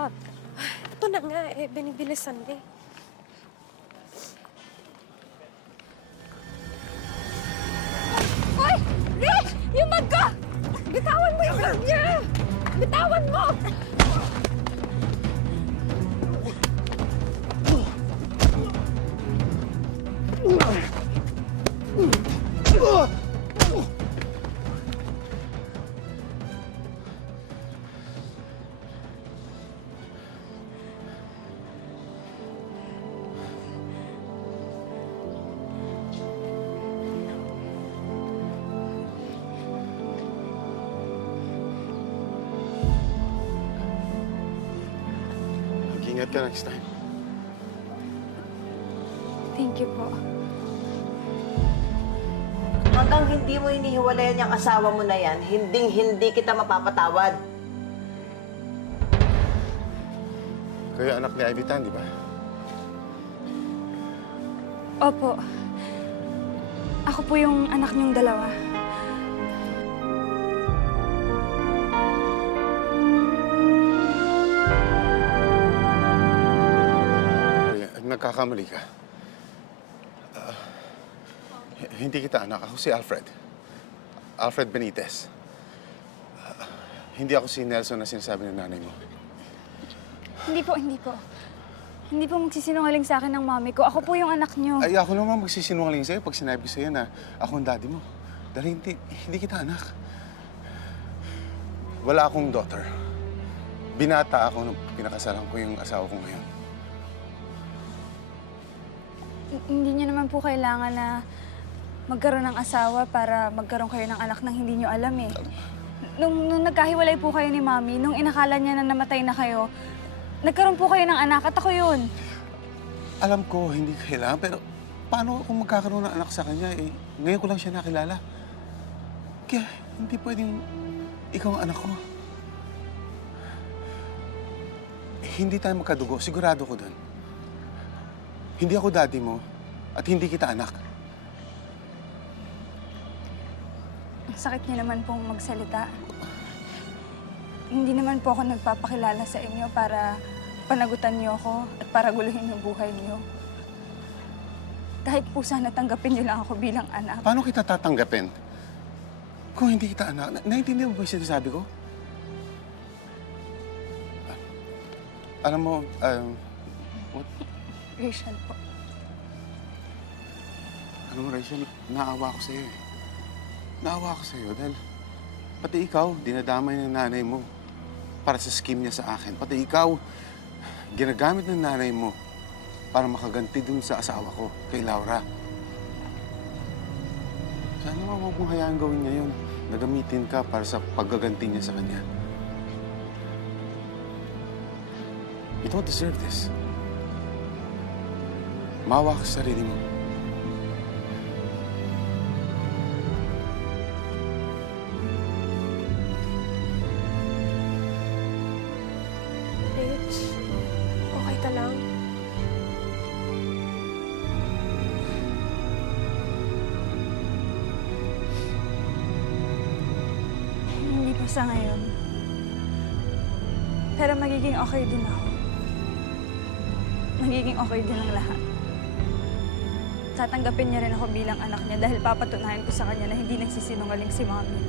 Ito na nga eh, binibilisan na eh. Hoy! Rich! Yung bag ko! Bitawan mo yung bag niya! Bitawan mo! Mag-ingat ka next time. Thank you po. Hanggang hindi mo hinihiwalayan yung asawa mo na yan, hindi kita mapapatawad. Kayo anak ni Ivy Tan, di ba? Opo. Ako po yung anak niyong dalawa. Nagkakamali ka. Hindi kita anak. Ako si Alfred. Alfred Benitez. Hindi ako si Nelson na sinasabi ng nanay mo. Hindi po, hindi po. Hindi po magsisinungaling sa akin ng mami ko. Ako po yung anak niyo. Ay, ako naman magsisinungaling sa'yo pag sinabi ko sa'yo na ako ang daddy mo. Dahil hindi kita anak. Wala akong daughter. Binata ako nung pinakasalan ko yung asawa ko ngayon. Hindi niyo naman po kailangan na magkaroon ng asawa para magkaroon kayo ng anak nang hindi niyo alam eh. Nung nagkahiwalay po kayo ni Mami, nung inakala niya na namatay na kayo, nagkaroon po kayo ng anak at ako yun. Alam ko, hindi kailangan, pero paano kung magkakaroon ng anak sa kanya? Eh, ngayon ko lang siya nakilala. Kaya hindi pwedeng ikaw ang anak ko. Hindi tayo magkadugo, sigurado ko doon. Hindi ako daddy mo at hindi kita anak. Ang sakit niyo naman pong magsalita. Hindi naman po ako nagpapakilala sa inyo para panagutan niyo ako at para guluhin yung buhay niyo. Kahit po sana tanggapin niyo lang ako bilang anak. Paano kita tatanggapin kung hindi kita anak? Naiintindihan mo ba yung sinasabi ko? Alam mo, Rachel po. alam mo, Rachel, naawa ko sa'yo eh. Naawa ko sa'yo dahil pati ikaw, dinadamay ng nanay mo para sa scheme niya sa akin. Pati ikaw, ginagamit ng nanay mo para makaganti dun sa asawa ko, kay Laura. Sana huwag mong hayaan gawin niya yun. Nagamitin ka para sa paggaganti niya sa kanya. You don't deserve this. Maawa ka sa sarili mo. Rich, okay ka lang? Hindi pa sa ngayon. Pero magiging okay din ako. Magiging okay din ang lahat. Tatanggapin niya rin ako bilang anak niya dahil papatunayan ko sa kanya na hindi nagsisinungaling si Mommy.